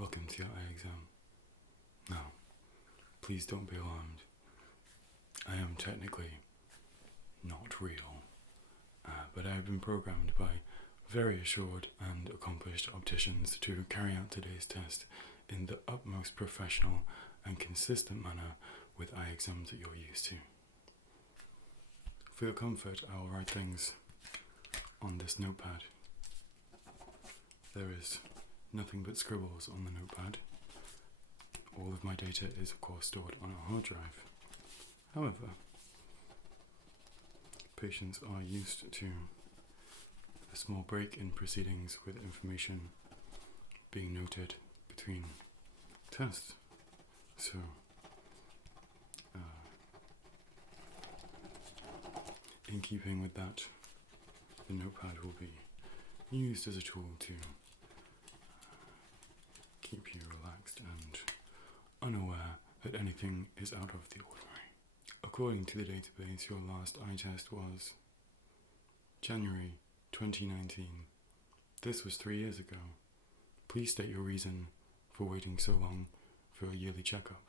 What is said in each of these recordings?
Welcome to your eye exam. Now, please don't be alarmed. I am technically not real, but I have been programmed by very assured and accomplished opticians to carry out today's test in the utmost professional and consistent manner with eye exams that you're used to. For your comfort, I will write things on this notepad. There is nothing but scribbles on the notepad. All of my data is of course stored on a hard drive. However, patients are used to a small break in proceedings with information being noted between tests. So, in keeping with that, the notepad will be used as a tool to keep you relaxed and unaware that anything is out of the ordinary. According to the database, your last eye test was January 2019. This was 3 years ago. Please state your reason for waiting so long for a yearly checkup.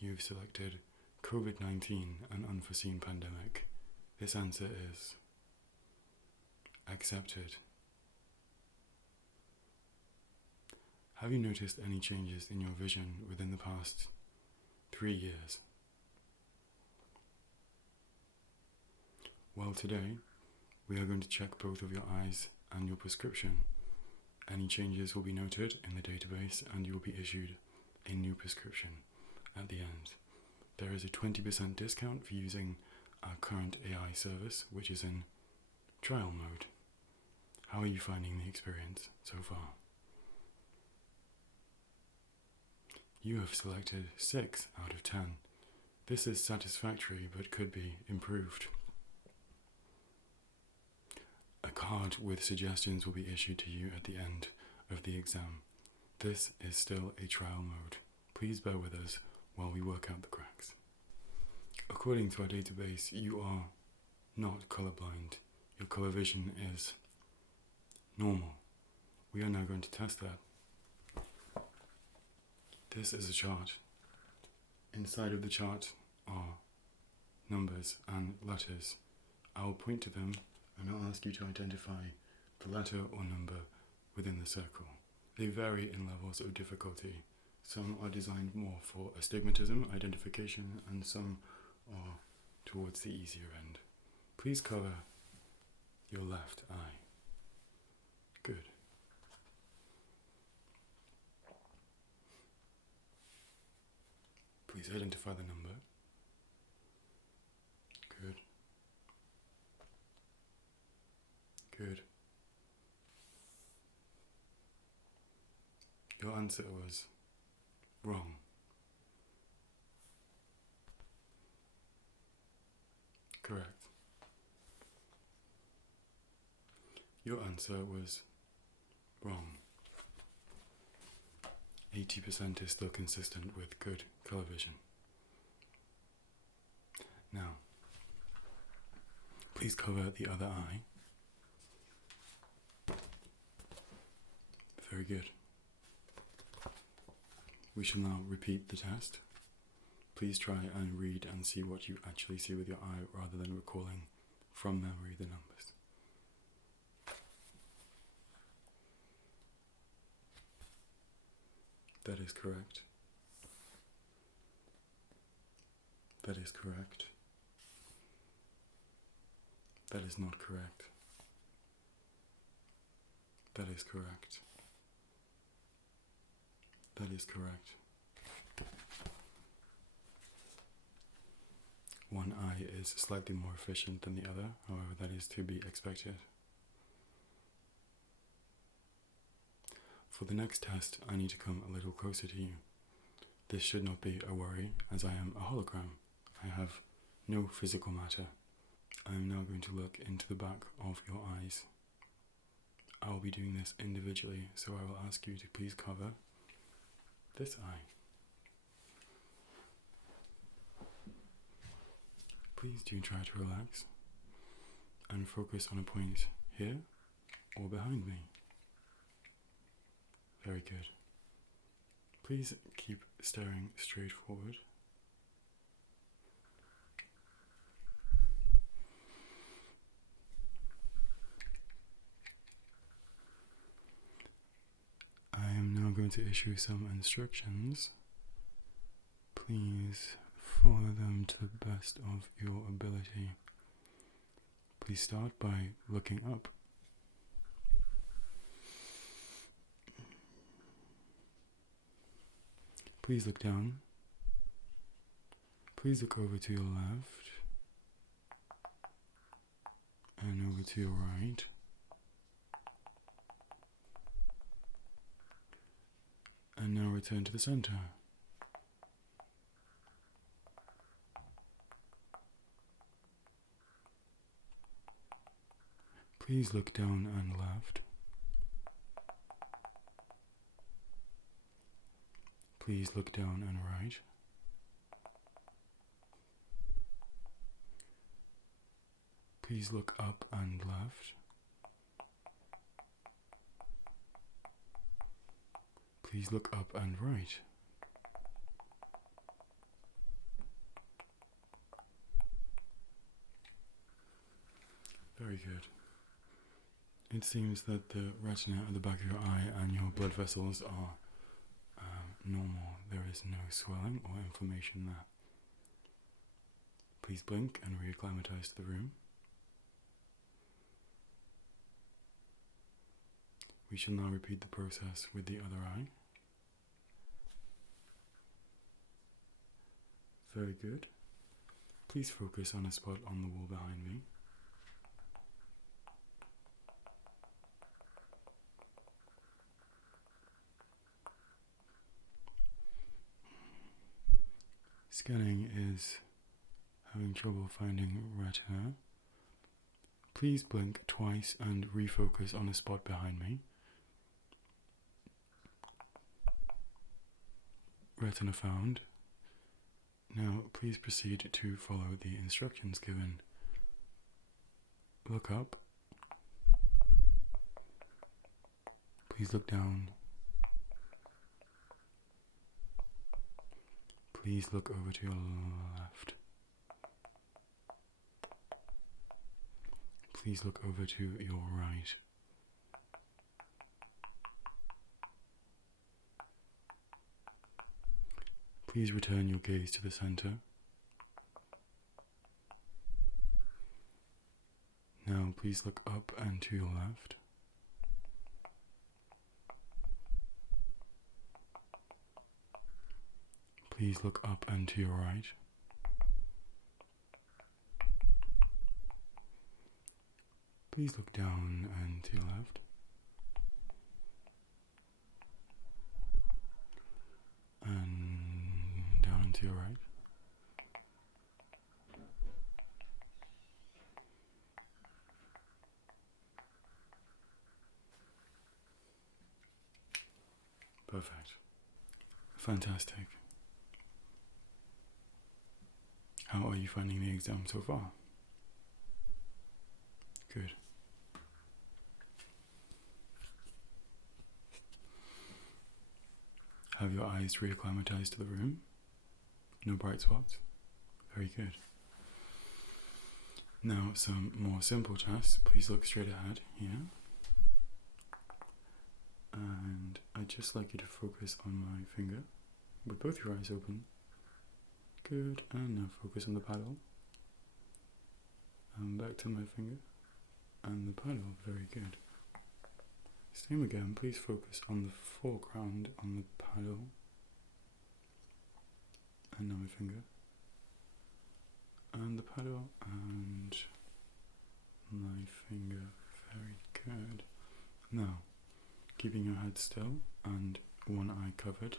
You've selected COVID-19, an unforeseen pandemic. This answer is accepted. Have you noticed any changes in your vision within the past 3 years? Well, today we are going to check both of your eyes and your prescription. Any changes will be noted in the database and you will be issued a new prescription at the end. There is a 20% discount for using our current AI service, which is in trial mode. How are you finding the experience so far? You have selected 6 out of 10. This is satisfactory but could be improved. A card with suggestions will be issued to you at the end of the exam. This is still a trial mode. Please bear with us while we work out the cracks. According to our database, you are not colorblind. Your color vision is normal. We are now going to test that. This is a chart. Inside of the chart are numbers and letters. I will point to them and I'll ask you to identify the letter or number within the circle. They vary in levels of difficulty. Some are designed more for astigmatism identification and some are towards the easier end. Please cover your left eye. Good. Please identify the number. Good. Good. Your answer was wrong. Correct. Your answer was wrong. 80% is still consistent with good color vision. Now, please cover the other eye. Very good. We shall now repeat the test. Please try and read and see what you actually see with your eye rather than recalling from memory the numbers. That is correct. That is correct. That is not correct. That is correct. That is correct. One eye is slightly more efficient than the other, however that is to be expected. For the next test, I need to come a little closer to you. This should not be a worry, as I am a hologram. I have no physical matter. I am now going to look into the back of your eyes. I will be doing this individually, so I will ask you to please cover this eye. Please do try to relax and focus on a point here or behind me. Very good. Please keep staring straight forward. I am now going to issue some instructions. Please follow them to the best of your ability. Please start by looking up. Please look down. Please look over to your left and over to your right. And now return to the center. Please look down and left. Please look down and right. Please look up and left. Please look up and right. Very good. It seems that the retina at the back of your eye and your blood vessels are normal. There is no swelling or inflammation there. Please blink and reacclimatize to the room. We shall now repeat the process with the other eye. Very good. Please focus on a spot on the wall behind me. Scanning is having trouble finding retina. Please blink twice and refocus on a spot behind me. Retina found. Now please proceed to follow the instructions given. Look up. Please look down. Please look over to your left. Please look over to your right. Please return your gaze to the center. Now please look up and to your left. Please look up and to your right. Please look down and to your left. And down and to your right. Perfect. Fantastic. How are you finding the exam so far? Good. Have your eyes reacclimatized to the room? No bright spots? Very good. Now some more simple tests. Please look straight ahead here. And I'd just like you to focus on my finger with both your eyes open. Good, and now focus on the paddle. And back to my finger. And the paddle, very good. Same again, please focus on the foreground on the paddle. And now my finger. And the paddle, and my finger, very good. Now, keeping your head still and one eye covered,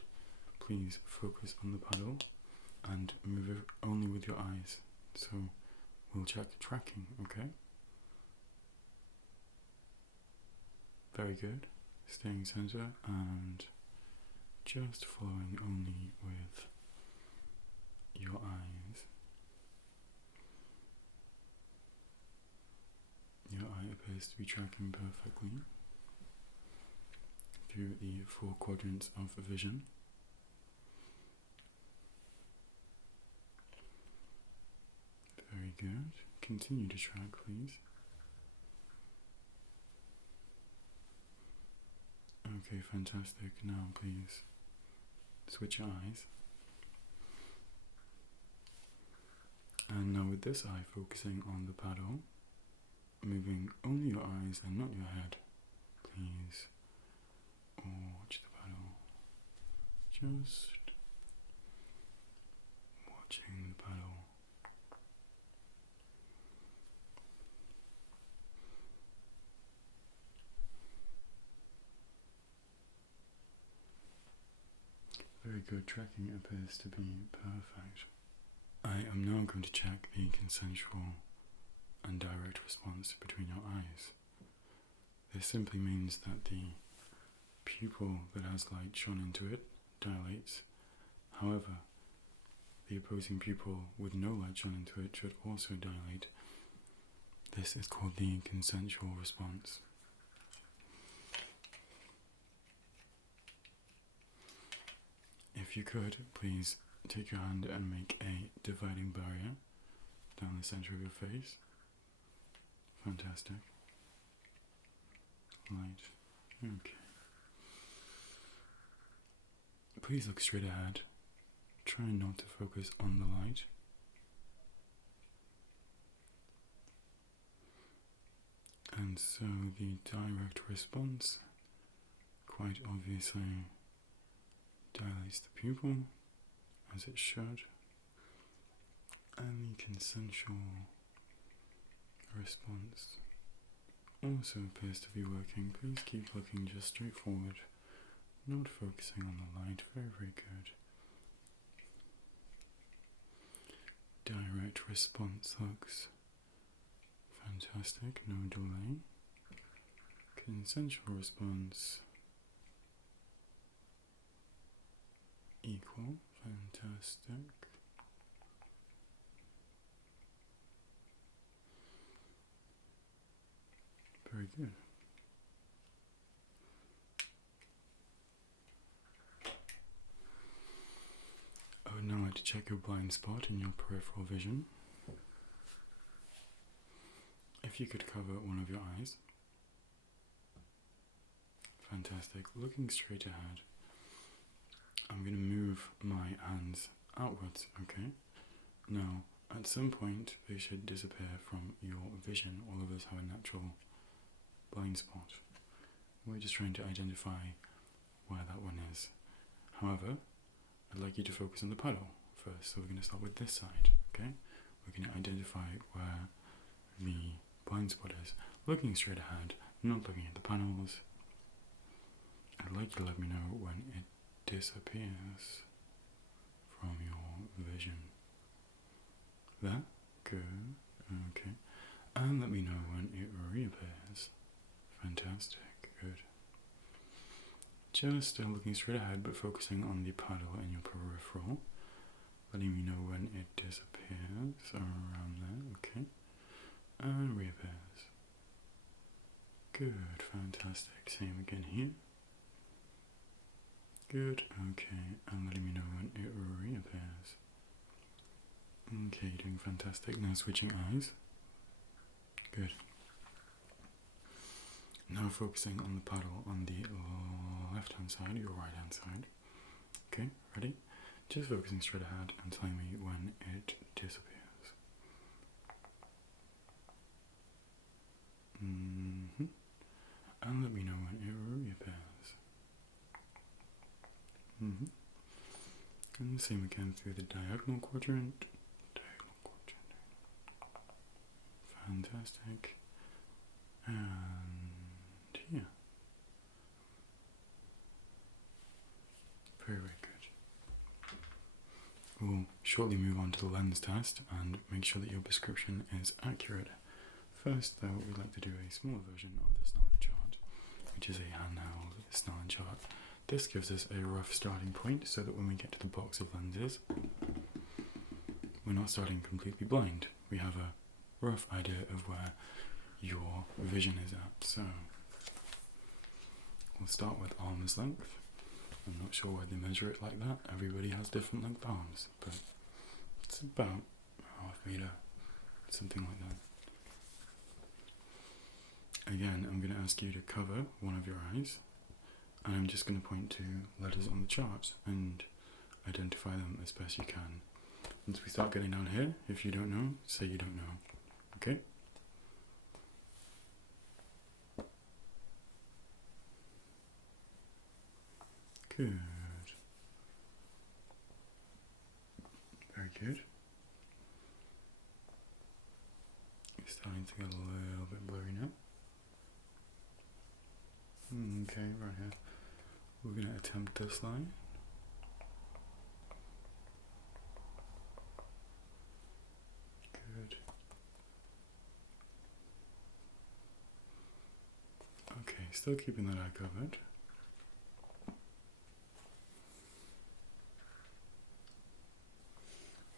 please focus on the paddle and move it only with your eyes. So we'll check tracking, okay? Very good. Staying center and just following only with your eyes. Your eye appears to be tracking perfectly. through the 4 quadrants of vision. Very good. Continue to track, please. Okay, fantastic. Now, please switch your eyes. And now with this eye focusing on the paddle, moving only your eyes and not your head, please. Watch the paddle. Just watching the paddle. Very good. Tracking appears to be perfect. I am now going to check the consensual and direct response between your eyes. This simply means that the pupil that has light shone into it dilates. However, the opposing pupil with no light shone into it should also dilate. This is called the consensual response. If you could, please take your hand and make a dividing barrier down the center of your face. Fantastic. Light. Okay. Please look straight ahead. Try not to focus on the light. And so the direct response quite obviously dilates the pupil, as it should, and the consensual response also appears to be working. Please keep looking just straight forward, not focusing on the light. Very, very good. Direct response looks fantastic, no delay. Consensual response equal, fantastic. Very good. I would now like to check your blind spot in your peripheral vision. If you could cover one of your eyes. Fantastic. Looking straight ahead. I'm going to move my hands outwards, okay? Now, at some point, they should disappear from your vision. All of us have a natural blind spot. We're just trying to identify where that one is. However, I'd like you to focus on the paddle first. So we're going to start with this side, okay? We're going to identify where the blind spot is. Looking straight ahead, not looking at the panels. I'd like you to let me know when it disappears from your vision. There? Good. Okay. And let me know when it reappears. Fantastic. Good. Just looking straight ahead but focusing on the paddle in your peripheral. Letting me know when it disappears around there. Okay. And reappears. Good. Fantastic. Same again here. Good, okay, and letting me know when it reappears. Okay, you're doing fantastic. Now switching eyes. Good. Now focusing on the paddle on the left hand side, your right hand side. Okay, ready? Just focusing straight ahead and telling me when it disappears. And let me know when it reappears. And the same again through the diagonal quadrant. Fantastic. And here. Very, very good. We'll shortly move on to the lens test and make sure that your prescription is accurate. First, though, we'd like to do a small version of the Snellen chart, which is a handheld Snellen chart. This gives us a rough starting point so that when we get to the box of lenses, we're not starting completely blind. We have a rough idea of where your vision is at. So we'll start with arm's length. I'm not sure why they measure it like that. Everybody has different length arms, but it's about half meter, something like that. Again, I'm going to ask you to cover one of your eyes, and I'm just going to point to letters on the chart and identify them as best you can. Once we start getting down here, if you don't know, say you don't know. Okay? Good. Very good. It's starting to get a little bit blurry now. Okay, right here. We're going to attempt this line. Good. Okay, still keeping that eye covered.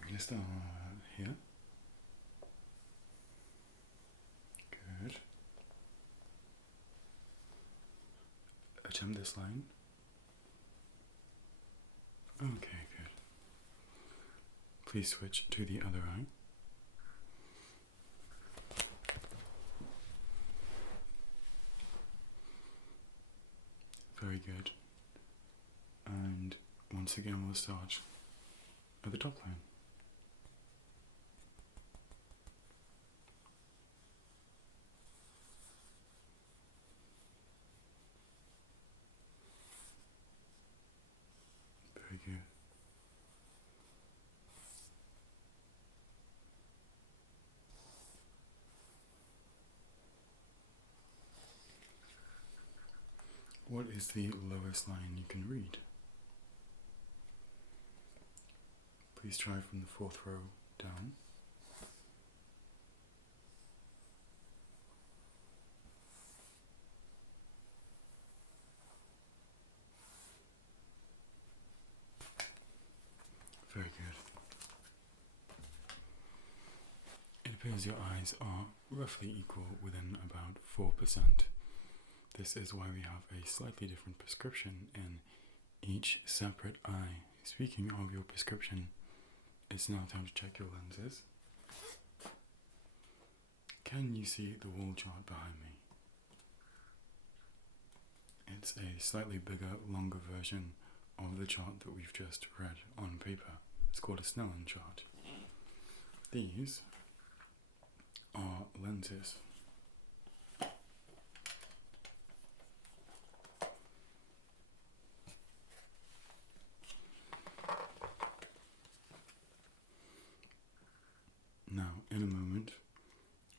We're going to start here. Good. Attempt this line. Okay, good. Please switch to the other eye. Very good. And once again we'll start at the top line. Very good. What is the lowest line you can read? Please try from the fourth row down. Very good. It appears your eyes are roughly equal within about 4%. This is why we have a slightly different prescription in each separate eye. Speaking of your prescription, it's now time to check your lenses. Can you see the wall chart behind me? It's a slightly bigger, longer version of the chart that we've just read on paper. It's called a Snellen chart. These are lenses. Now, in a moment,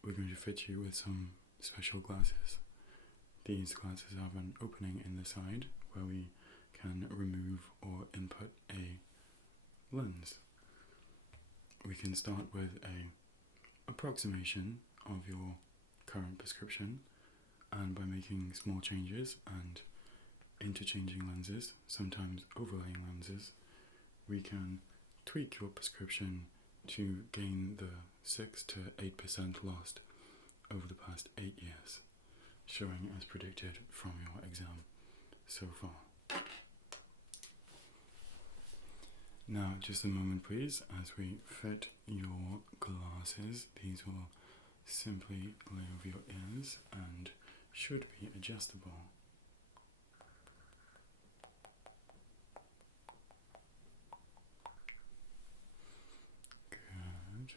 we're going to fit you with some special glasses. These glasses have an opening in the side where we can remove or input a lens. We can start with an approximation of your current prescription, and by making small changes and interchanging lenses, sometimes overlaying lenses, we can tweak your prescription to gain the 6 to 8% lost over the past 8 years, showing as predicted from your exam so far. Now, just a moment please, as we fit your glasses. These will simply lay over your ears and should be adjustable. Good.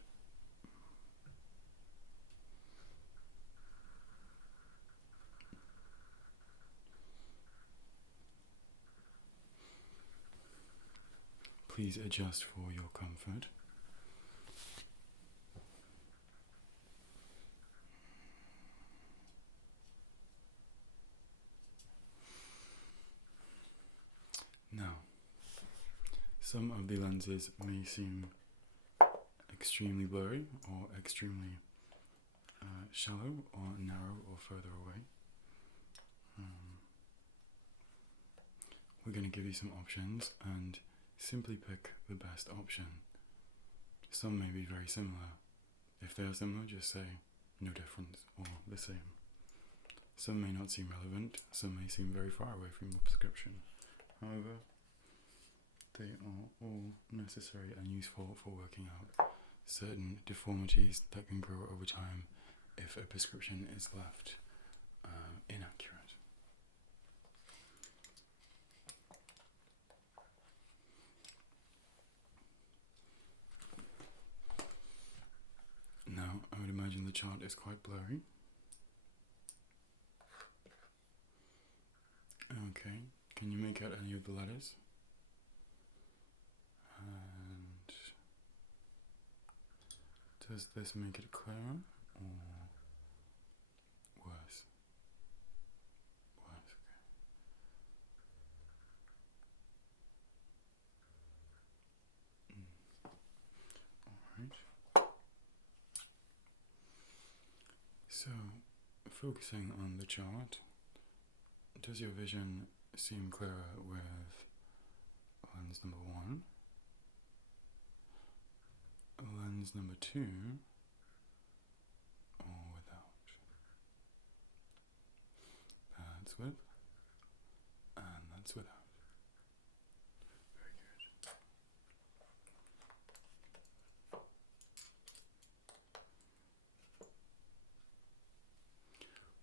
Please adjust for your comfort. Now, some of the lenses may seem extremely blurry or extremely shallow or narrow or further away. We're going to give you some options and simply pick the best option. Some may be very similar. If they are similar, just say no difference or the same. Some may not seem relevant, some may seem very far away from the prescription. However, they are all necessary and useful for working out certain deformities that can grow over time if a prescription is left inaccurate. Now, I would imagine the chart is quite blurry. Okay, can you make out any of the letters? And does this make it clearer or worse? Worse, okay. Alright. So, focusing on the chart, does your vision seem clearer with lens number 1, lens number 2, or without? That's with, and that's without. Very good.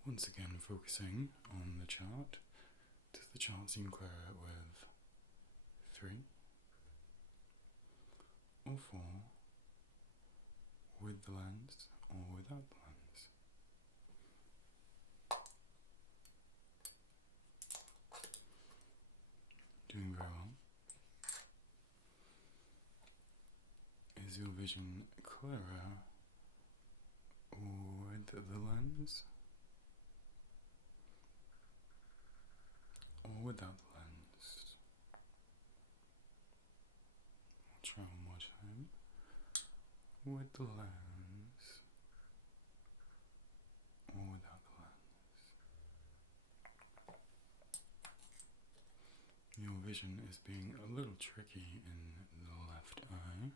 Once again, focusing on the chart, does the chart seem clearer with 3 or 4, with the lens or without the lens? Doing very well. Is your vision clearer with the lens or without the lens? We'll try one more time. With the lens or without the lens? Your vision is being a little tricky in the left eye.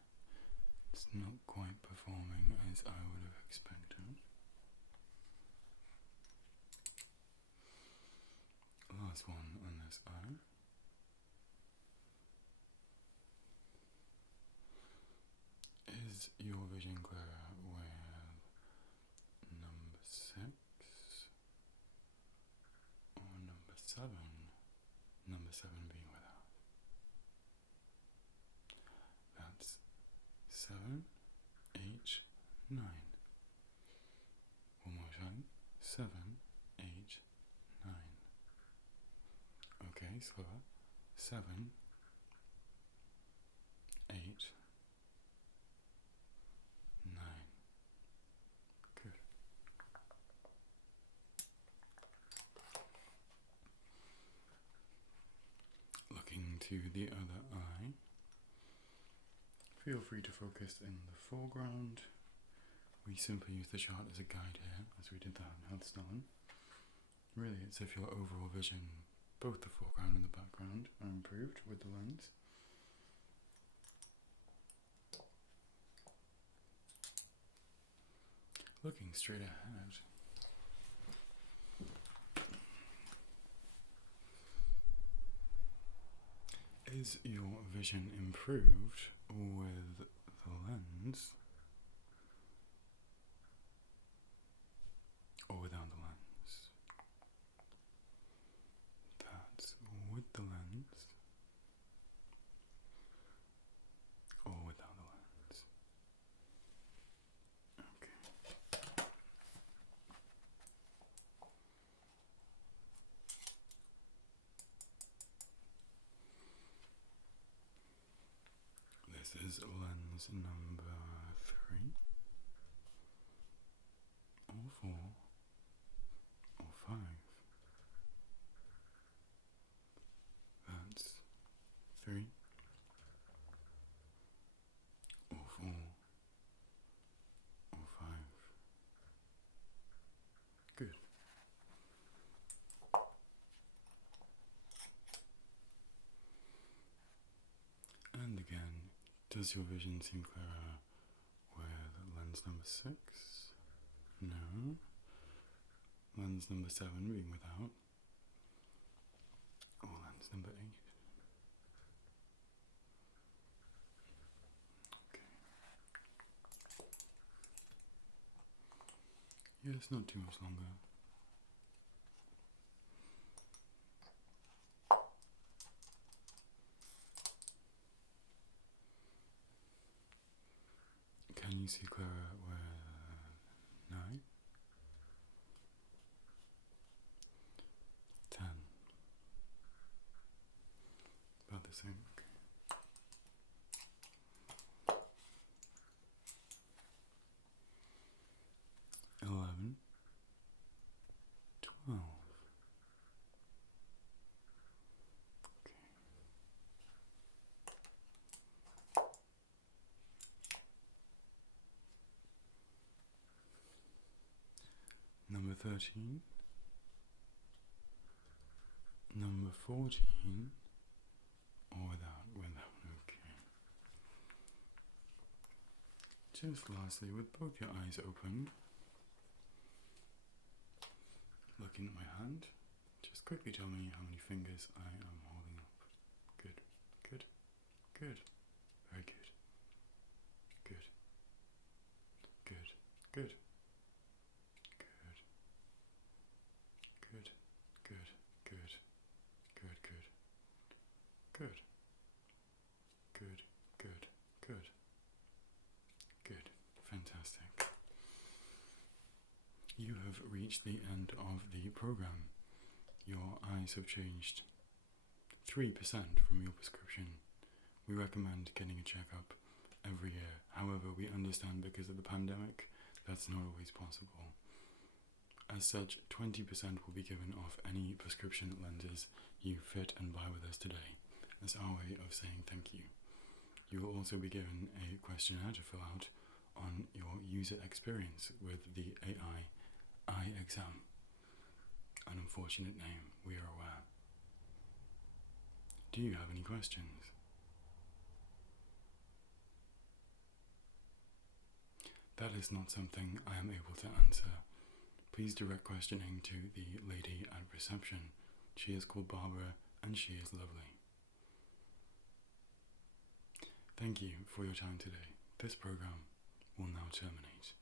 It's not quite performing as I would have expected. Last one on this eye. Is your vision clearer with number 6 or number 7? Number 7 being without. That's 7, 8, 9. One more time. 7, 8, 9. Okay, slower. 7, 8, 9. Good. Looking to the other eye. Feel free to focus in the foreground. We simply use the chart as a guide here, as we did that in Healthstone. Really, it's if your overall vision, both the foreground and the background, are improved with the lens. Looking straight ahead. Is your vision improved with the lens or without the lens? That's with the lens or without the lens. Okay. This is lens number 3 or 4 or 5. That's 3 or 4 or 5. Good. And again, does your vision seem clearer with lens number 6? No. lens number 7 being without, or lens number 8. Okay. Yes, not too much longer. Can you see clearer where 9? 10. About the same. Okay. 11, 12. Okay. Number 13. Number 14. Or without, okay. Just lastly, with both your eyes open, looking at my hand, just quickly tell me how many fingers I am holding up. Good, good, good, very good, good, good, good, good, good, good, good, good, good, good, good, good, good, good, fantastic. You have reached the end of the program. Your eyes have changed 3% from your prescription. We recommend getting a checkup every year. However, we understand because of the pandemic, that's not always possible. As such, 20% will be given off any prescription lenses you fit and buy with us today, as our way of saying thank you. You will also be given a questionnaire to fill out on your user experience with the AI eye exam. An unfortunate name, we are aware. Do you have any questions? That is not something I am able to answer. Please direct questioning to the lady at reception. She is called Barbara and she is lovely. Thank you for your time today. This program will now terminate.